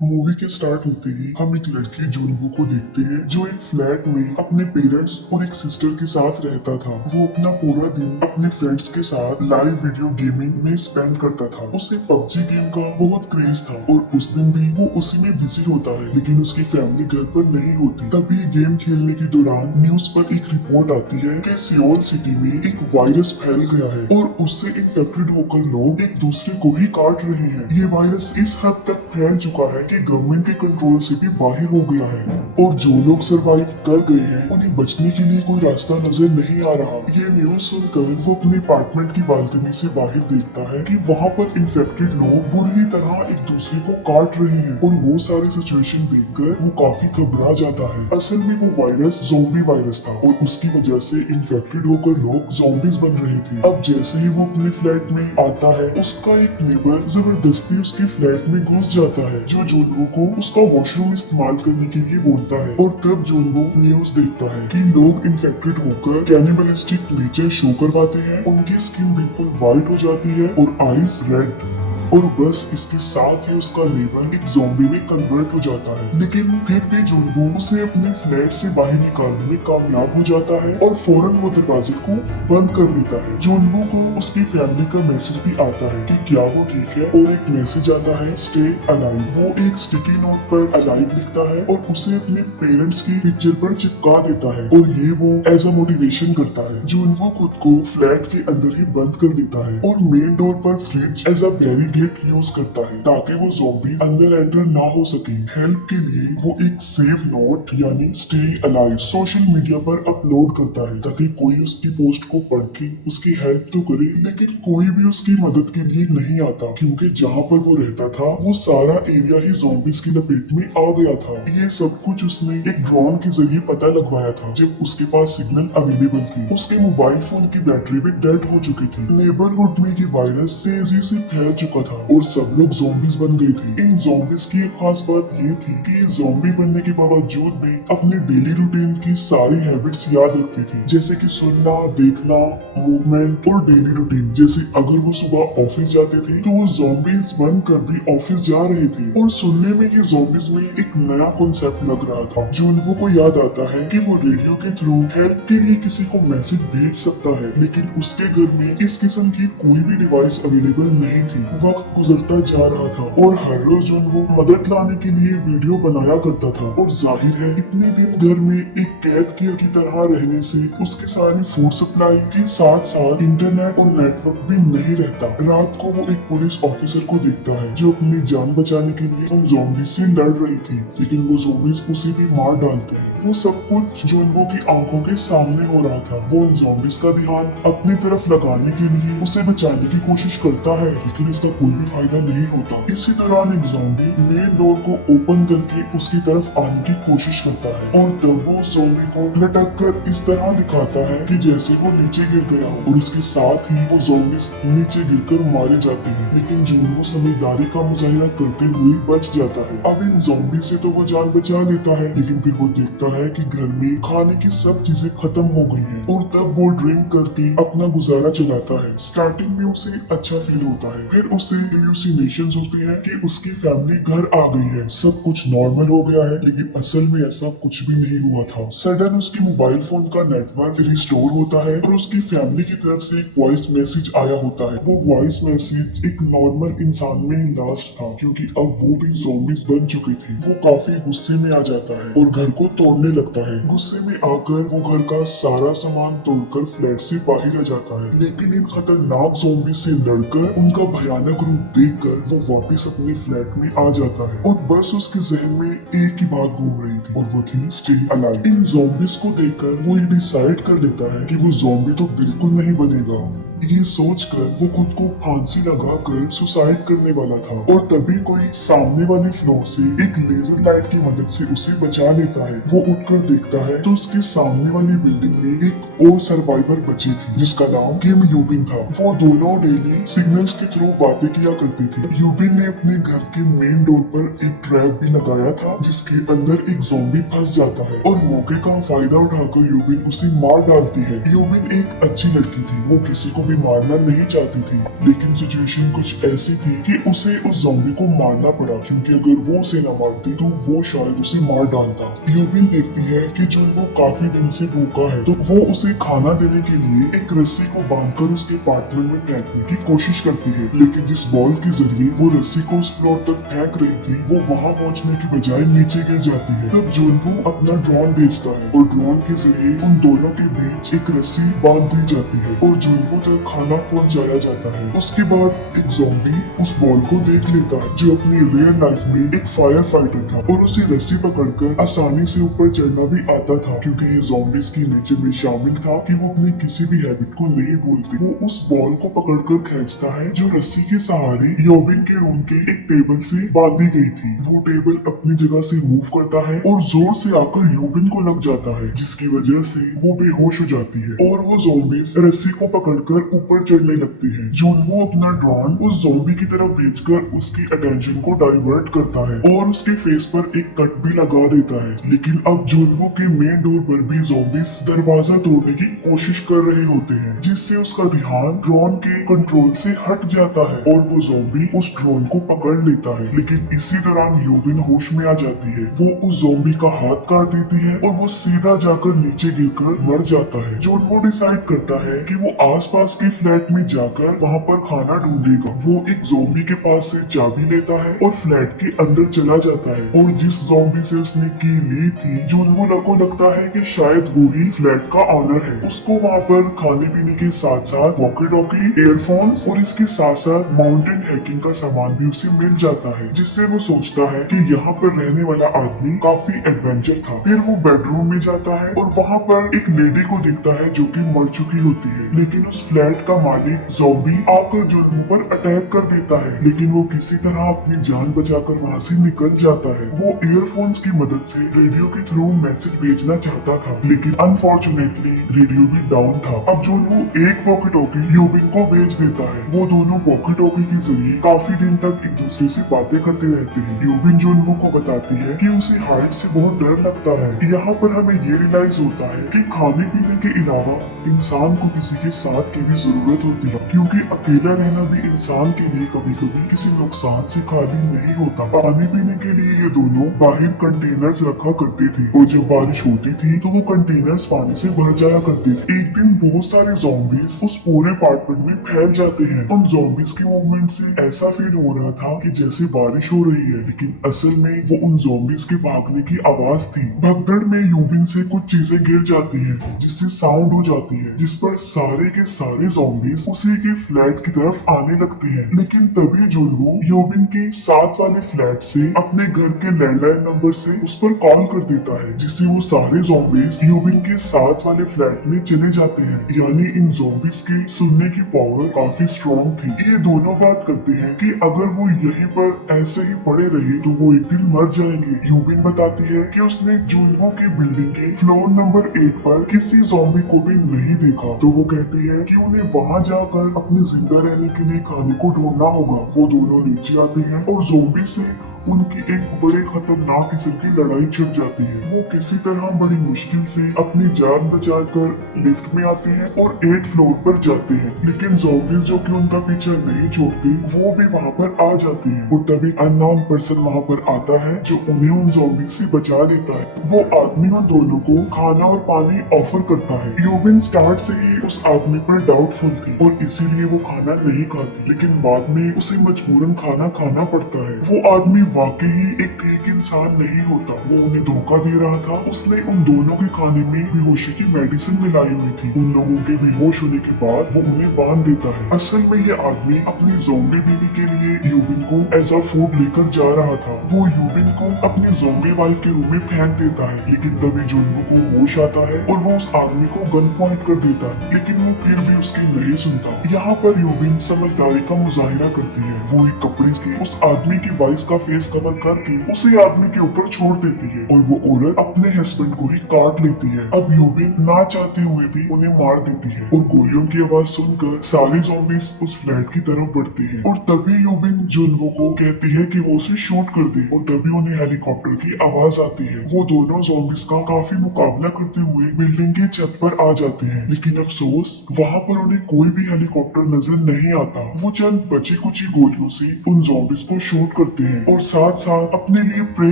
Movie के start होते ही हम एक लड़की जुनवो को देखते हैं जो एक फ्लैट में अपने पेरेंट्स और एक सिस्टर के साथ रहता था। वो अपना पूरा दिन अपने फ्रेंड्स के साथ लाइव वीडियो गेमिंग में स्पेंड करता था। उसे पबजी गेम का बहुत क्रेज था और उस दिन भी वो उसी में बिजी होता है, लेकिन उसकी फैमिली घर पर नहीं होती। तभी गेम खेलने के दौरान न्यूज पर एक रिपोर्ट आती है कि सियोल सिटी में एक वायरस फैल गया है और उससे इन्फेक्टेड होकर लोग एक दूसरे को ही काट रहे हैं। ये वायरस इस हद तक फैल चुका है कि गवर्नमेंट के कंट्रोल से भी बाहर हो गया है और जो लोग सरवाइव कर गए हैं उन्हें बचने के लिए कोई रास्ता नजर नहीं आ रहा। ये न्यूज सुनकर वो अपने अपार्टमेंट की बालकनी से बाहर देखता है कि वहाँ पर इन्फेक्टेड लोग बुरी तरह एक दूसरे को काट रहे हैं और वो सारी सिचुएशन देखकर वो काफी घबरा जाता है। असल में वो वायरस ज़ॉम्बी वायरस था और उसकी वजह से इन्फेक्टेड होकर लोग ज़ॉम्बीज बन रहे थे। अब जैसे ही वो अपने फ्लैट में आता है, उसका एक नेबर जबरदस्ती उसके फ्लैट में घुस जाता है, जो जुनवो को उसका वॉशरूम इस्तेमाल करने के लिए बोलता है। और तब जुनवो न्यूज देखता है कि लोग इन्फेक्टेड होकर कैनिबलिस्टिक नेचर शो करवाते हैं, उनकी स्किन बिल्कुल व्हाइट हो जाती है और आईज रेड, और बस इसके साथ ही उसका लेवल एक ज़ॉम्बी में कन्वर्ट हो जाता है। लेकिन फिर भी जुनवो उसे अपने फ्लैट से बाहर निकालने में कामयाब हो जाता है और फौरन वो दरवाजे को बंद कर देता है। जुनवो को उसकी फैमिली का मैसेज भी आता है कि क्या वो ठीक है, और एक मैसेज आता है स्टे अलाइव। वो एक स्टिकी नोट पर अलाइव लिखता है और उसे अपने पेरेंट्स की पिक्चर पर चिपका देता है और ये वो एज अ मोटिवेशन करता है। जुनवो खुद को फ्लैट के अंदर ही बंद कर देता है और मेन डोर पर fridge as a barricade use करता है ताकि वो ज़ॉम्बी अंदर एंटर ना हो सके। हेल्प के लिए वो एक सेव नोट यानी स्टे अलाइव सोशल मीडिया पर अपलोड करता है ताकि कोई उसकी पोस्ट को पढ़ के उसकी हेल्प तो करे, लेकिन कोई भी उसकी मदद के लिए नहीं आता क्योंकि जहाँ पर वो रहता था वो सारा एरिया ही ज़ॉम्बीज की लपेट में आ गया था। ये सब कुछ उसने एक ड्रोन के जरिए पता लगवाया था जब उसके पास सिग्नल अवेलेबल थी। उसके मोबाइल फोन की बैटरी भी डेड हो चुकी थी। नेबरहुड में ये वायरस तेजी से फैल चुका था और सब लोग ज़ॉम्बीज बन गए थे। इन ज़ॉम्बीज की एक खास बात ये थी कि ज़ॉम्बी बनने के बावजूद भी अपने डेली रूटीन की सारी हैबिट्स याद रखती थी, जैसे कि सुनना, देखना, मूवमेंट और डेली रूटीन। जैसे अगर वो सुबह ऑफिस जाते थे तो वो ज़ॉम्बीज बनकर भी ऑफिस जा रहे थे। और सुनने में ये ज़ॉम्बीज में एक नया कॉन्सेप्ट लग रहा था। जुनवो को याद आता है कि वो रेडियो के थ्रू हेल्प के लिए किसी को मैसेज भेज सकता है, लेकिन उसके घर में इस किस्म की कोई भी डिवाइस अवेलेबल नहीं थी। वक्त गुजरता जा रहा था और हर रोज जुनवो मदद लाने के लिए वीडियो बनाया करता था। और जाहिर है इतने दिन घर में एक कैद की तरह रहने से उसकी सारी फूड सप्लाई के साथ साथ इंटरनेट और नेटवर्क भी नहीं रहता। रात को वो एक पुलिस ऑफिसर को देखता है जो अपनी जान बचाने के लिए उन ज़ॉम्बीज से लड़ रही थी, लेकिन वो ज़ॉम्बीज उसे भी मार डालते हैं। वो सब कुछ जुनवो की आंखों के सामने हो रहा था। वो उन ज़ॉम्बीज का ध्यान अपनी तरफ लगाने के लिए उसे बचाने की कोशिश करता है, लेकिन इसका कोई भी फायदा नहीं होता। इसी दौरान एक ज़ॉम्बी मेन डोर को ओपन करके उसकी तरफ आने की कोशिश करता है और तब वो ज़ॉम्बी को लटक कर इस तरह दिखाता है कि जैसे वो नीचे गिर गया हो, और उसके साथ ही वो ज़ॉम्बीज नीचे गिरकर मारे जाते हैं। लेकिन जुनवो समझदारी का मुजाहिरा करते हुए बच जाता है। अब इन ज़ॉम्बी से तो वो जान बचा लेता है, लेकिन फिर वो देखता है कि घर में खाने की सब चीजें खत्म हो गई हैं और तब वो ड्रिंक करके अपना गुजारा चलाता है। स्टार्टिंग में उसे अच्छा फील होता है, फिर उसे इल्यूसिनेशंस होते हैं कि उसकी फैमिली घर आ गई है, सब कुछ नॉर्मल हो गया है, लेकिन असल में ऐसा कुछ भी नहीं हुआ था। सडन उसके मोबाइल फोन का नेटवर्क रिस्टोर होता है और उसकी फैमिली की तरफ से एक वॉइस मैसेज आया होता है। वो वॉइस मैसेज एक नॉर्मल इंसान में लास्ट था क्योंकि अब वो भी ज़ॉम्बीज बन चुके थे। वो काफी गुस्से में आ जाता है और घर को तोड़ने लगता है। गुस्से में आकर वो घर का सारा सामान तोड़कर फ्लैट से बाहर आ जाता है, लेकिन इन खतरनाक ज़ॉम्बी से लड़कर उनका भयानक रूप देखकर वो वापस अपने फ्लैट में आ जाता है और बस उसके जहन में एक ही बात घूम रही थी और वो थी स्टे अलाइव। इन ज़ॉम्बीज को देखकर वो ये डिसाइड कर लेता है कि वो ज़ॉम्बी तो बिल्कुल नहीं बनेगा। ये सोचकर वो खुद को फांसी लगाकर सुसाइड करने वाला था और तभी कोई सामने वाले फ्लोर से एक लेजर लाइट की मदद से उसे बचा लेता है। वो उठकर देखता है तो उसके सामने वाली बिल्डिंग में एक और सर्वाइवर बची थी जिसका नाम किम यूबिन था। वो दोनों डेली सिग्नल्स के थ्रू बातें किया करती थी। यूबिन ने अपने घर के मेन डोर पर एक ट्रैप भी लगाया था जिसके अंदर एक ज़ॉम्बी फंस जाता है और मौके का फायदा उठाकर यूबिन उसे मार डालती है। यूबिन एक अच्छी लड़की थी, वो किसी को ज़ॉम्बी मारना नहीं चाहती थी, लेकिन सिचुएशन कुछ ऐसी थी कि उसे उस ज़ॉम्बी को मारना पड़ा, क्योंकि अगर वो उसे न मारती तो वो शायद उसे मार डालता। यूबिन देखती है कि जुनवो काफी दिन से भूखा है, तो वो उसे खाना देने के लिए एक रस्सी को बांधकर उसके अपार्टमेंट में फेंकने की कोशिश करती है, लेकिन जिस बॉल के जरिए वो रस्सी को उस फ्लोर तक फेंक रही थी वो वहां पहुंचने की बजाय नीचे गिर जाती है। तब जुनवो अपना ड्रोन भेजता है और ड्रोन के जरिए उन दोनों के बीच एक रस्सी बांध दी जाती है और जुनवो तक खाना पहुंचाया जाता है। उसके बाद एक ज़ॉम्बी उस बॉल को देख लेता है जो अपनी रियल लाइफ में एक फायर फाइटर था और उसे रस्सी पकड़कर आसानी से ऊपर चढ़ना भी आता था, क्योंकि ये ज़ॉम्बीज़ की नेचर में शामिल था कि वो अपनी किसी भी हैबिट को नहीं भूलते। वो उस बॉल को पकड़कर खींचता है जो रस्सी के सहारे योबिन के रूम के एक टेबल से बांधी गई थी। वो टेबल अपनी जगह से मूव करता है और जोर से आकर योबिन को लग जाता है, जिसकी वजह से वो बेहोश हो जाती है और वो ज़ॉम्बीज़ रस्सी को पकड़कर ऊपर चढ़ने लगते हैं। जुनवो अपना ड्रोन उस ज़ॉम्बी की तरफ भेजकर उसकी अटेंशन को डाइवर्ट करता है और उसके फेस पर एक कट भी लगा देता है, लेकिन अब जुनवो के मेन डोर पर भी ज़ॉम्बीज़ दरवाजा तोड़ने की कोशिश कर रहे होते हैं, जिससे उसका ध्यान ड्रोन के कंट्रोल से हट जाता है और वो ज़ॉम्बी उस ड्रोन को पकड़ लेता है। लेकिन इसी दौरान योबिन होश में आ जाती है। वो उस ज़ॉम्बी का हाथ काट देती है और वो सीधा जाकर नीचे गिरकर मर जाता है। जुनवो डिसाइड करता है कि वो आसपास के फ्लैट में जाकर वहाँ पर खाना ढूंढेगा। वो एक ज़ॉम्बी के पास से चाबी लेता है और फ्लैट के अंदर चला जाता है और जिस ज़ॉम्बी से उसने की ली थी, जुनवो को लगता है कि शायद वो ही फ्लैट का ऑनर है। उसको वहाँ पर खाने पीने के साथ साथ वॉकी टॉकी, एयरफोन्स और इसके साथ साथ माउंटेन हैकिंग का सामान भी उसे मिल जाता है, जिससे वो सोचता है कि यहाँ पर रहने वाला आदमी काफी एडवेंचर था। फिर वो बेडरूम में जाता है और वहाँ पर एक लेडी को देखता है जो कि मर चुकी होती है, लेकिन उस फ्लैट का मालिक ज़ॉम्बी आकर जुनवो पर अटैक कर देता है, लेकिन वो किसी तरह अपनी जान बचाकर वहाँ से निकल जाता है। वो एयरफोन्स की मदद से रेडियो के थ्रू मैसेज भेजना चाहता था, लेकिन अनफॉर्चुनेटली रेडियो भी डाउन था। अब जुनवो एक वॉकी टॉकी योबिन को भेज देता है। वो दोनों वॉकी टॉकी के जरिए काफी दिन तक एक दूसरे से बातें करते रहते हैं। योबिन जुनवो को बताती है कि उसे हाइट से बहुत डर लगता है। यहाँ पर हमें ये रियलाइज होता है कि खाने पीने के अलावा इंसान को किसी के साथ की भी जरूरत होती है, क्योंकि अकेला रहना भी इंसान के लिए कभी कभी किसी नुकसान से खाली नहीं होता। पानी पीने के लिए ये दोनों बाहर कंटेनर्स रखा करते थे और जब बारिश होती थी तो वो कंटेनर्स पानी से भर जाया करते थे। एक दिन बहुत सारे ज़ॉम्बीज़ उस पूरे अपार्टमेंट में फैल जाते हैं। उन ज़ॉम्बीज़ के मूवमेंट से ऐसा फील हो रहा था कि जैसे बारिश हो रही है, लेकिन असल में वो उन ज़ॉम्बीज़ के भागने की आवाज थी। भगदड़ में यूबिन से कुछ चीजें गिर जाती हैं, जिससे साउंड हो जाती है, जिस पर सारे के सारे ज़ॉम्बीज़ उसी के फ्लैट की तरफ आने लगते हैं। लेकिन तभी जुनवो यूबिन के साथ वाले फ्लैट से अपने घर के लैंडलाइन नंबर से उस पर कॉल कर देता है, जिससे वो सारे ज़ॉम्बीज़ यूबिन के साथ वाले फ्लैट में चले जाते हैं। यानी इन ज़ॉम्बीज़ की सुनने की पावर काफी स्ट्रॉन्ग थी। ये दोनों बात करते हैं कि अगर वो यहीं पर ऐसे ही पड़े रहे तो वो एक दिन मर जाएंगे। यूबिन बताती है कि उसने जुनवो की बिल्डिंग के फ्लोर नंबर 8 पर किसी ज़ॉम्बी को भी नहीं देखा, तो वो कहती है कि उन्हें वहाँ जाकर अपने जिंदा रहने के लिए खाने को ढूंढना होगा। वो दोनों नीचे आते हैं और ज़ॉम्बी से उनकी एक बड़े खतरनाक किस्म की लड़ाई छिड़ जाती है। वो किसी तरह बड़ी मुश्किल से अपनी जान बचाकर लिफ्ट में आते हैं और 8 फ्लोर पर जाते हैं, लेकिन ज़ॉम्बीज़ जो कि उनका पीछा नहीं छोड़ते वो भी वहाँ पर आ जाते हैं और तभी अननोन पर्सन वहाँ पर आता है जो उन्हें उन ज़ॉम्बीज़ से बचा लेता है। वो आदमी उन दोनों को खाना और पानी ऑफर करता है। यूबिन स्टार्ट से ही उस आदमी पर डाउटफुल थी और इसीलिए वो खाना नहीं खाती, लेकिन बाद में उसे मजबूरन खाना खाना पड़ता है। वो आदमी वाकई ही एक ठीक इंसान नहीं होता, वो उन्हें धोखा दे रहा था। उसने उन दोनों के खाने में बेहोशी की मेडिसिन मिलाई हुई थी। उन लोगों के बेहोश होने के बाद वो उन्हें बांध देता है। असल में ये आदमी अपनी ज़ॉम्बी बीवी के लिए यूबिन को एज अ फूड लेकर जा रहा था। वो यूबिन को अपनी ज़ॉम्बी वाइफ के रूम में फेंक देता है, लेकिन तभी जुनवो को होश आता है और वो उस आदमी को गन पॉइंट कर देता है, लेकिन वो फिर भी उसकी नहीं सुनता। यहाँ पर यूबिन समझदारी का मुजाहिरा करती है। वो एक कपड़े से उस आदमी की वाइफ का फेस डिस्कवर करके उसे आदमी के ऊपर छोड़ देती है और वो औरत अपने हस्बैंड को ही काट लेती है। अब यूबिन ना चाहते हुए भी उन्हें मार देती है और गोलियों की आवाज सुनकर सारे ज़ॉम्बीज उस फ्लैट की तरफ बढ़ते हैं और तभी यूबिन जुन्हो को कहती है कि वो उसे शूट कर दे और तभी उन्हें हेलीकॉप्टर की आवाज आती है। वो दोनों ज़ॉम्बीज का काफी मुकाबला करते हुए बिल्डिंग की छत पर आ जाते हैं, लेकिन अफसोस वहाँ पर उन्हें कोई भी हेलीकॉप्टर नजर नहीं आता। वो चंद बची कुची गोलियों से उन ज़ॉम्बीज को शूट करते हैं और साथ साथ अपने लिए प्रे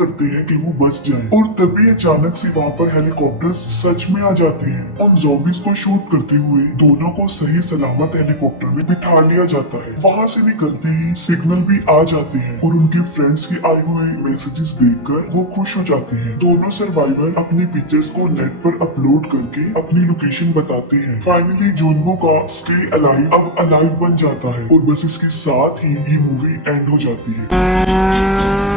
करते हैं कि वो बच जाएं। और तभी अचानक से वहाँ पर हेलीकॉप्टर सच में आ जाते हैं। उन ज़ॉम्बीज को शूट करते हुए दोनों को सही सलामत हेलीकॉप्टर में बिठा लिया जाता है। वहाँ से निकलते ही सिग्नल भी आ जाते हैं और उनके फ्रेंड्स के आए हुए मैसेजेस देखकर वो खुश हो जाते हैं। दोनों सर्वाइवर अपनी पिक्चर्स को नेट पर अपलोड करके अपनी लोकेशन बताते हैं। फाइनली जुन्हो का स्टे अलाइव अब अलाइव बन जाता है और बस इसके साथ ही ये मूवी एंड हो जाती है।